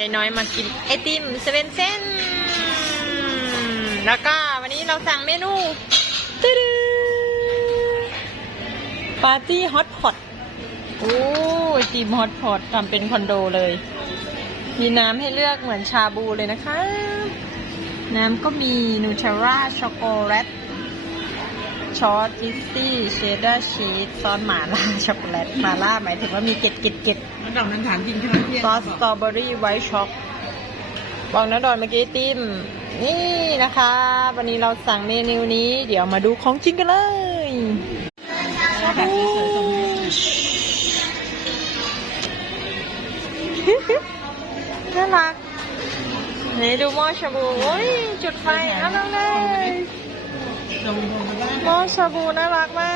ยายน้อยมากินไอติมเซเว่นเซนแล้วก็วันนี้เราสั่งเมนูตึ๊ดปาร์ตี้ฮอตพอตโอ้ไอติมฮอตพอตทำเป็นคอนโดเลย มีน้ำให้เลือกเหมือนชาบูเลยนะคะ น้ำก็มีนูเทลล่าช็อกโกแลต ชอสจิสซี่เชดดาร์ชีสซอสหม่าล่าช็อกโกแลตหม่าล่าหมายถึงว่ามีเกล็ดเกล็ดเกล็ดระดับนั้นถามจริงใช่ไหมพี่ซอสสตรอเบอรี่ไวท์ช็อกบอกนะดอนเมื่อกี้ไอติมนี่นะคะ วันนี้เราสั่งเมนูนี้ เดี๋ยวมาดูของจริงกันเลยน่ารักนี่ดูหม้อชาบูโอ้ยจุดไฟเอาแล้วเลยลงลงมาได้ หม้อชาบูน่ารักมา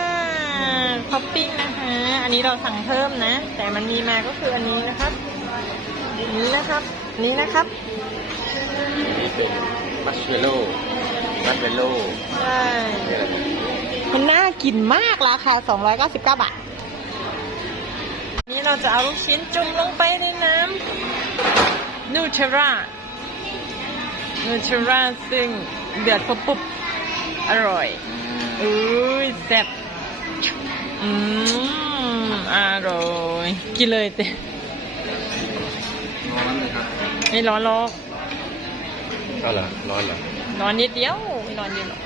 กท็อปปิ้งนะคะ อันนี้เราสั่งเพิ่มนะ แต่มันมีมาก็คืออันนี้นะครับ นี้นะครับ นี้นะครับนี่เป็นมัชเมลโล่มัชเมลโล่ใช่มันน่ากินมากราคา 299 บาท นี่เราจะเอาลูกชิ้นจุ่มลงไปในน้ำนูเทรานูเทราซึ่งเดือดปุบปุ๊บอร่อย อุ้ยแซ่บอืมอร่อยกินเลยเต้ร้อนเลยครับไม่ร้อนหรอกก็เหรอร้อนเหรอร้อนนิดเดียวไม่ร้อนเยอะหรอก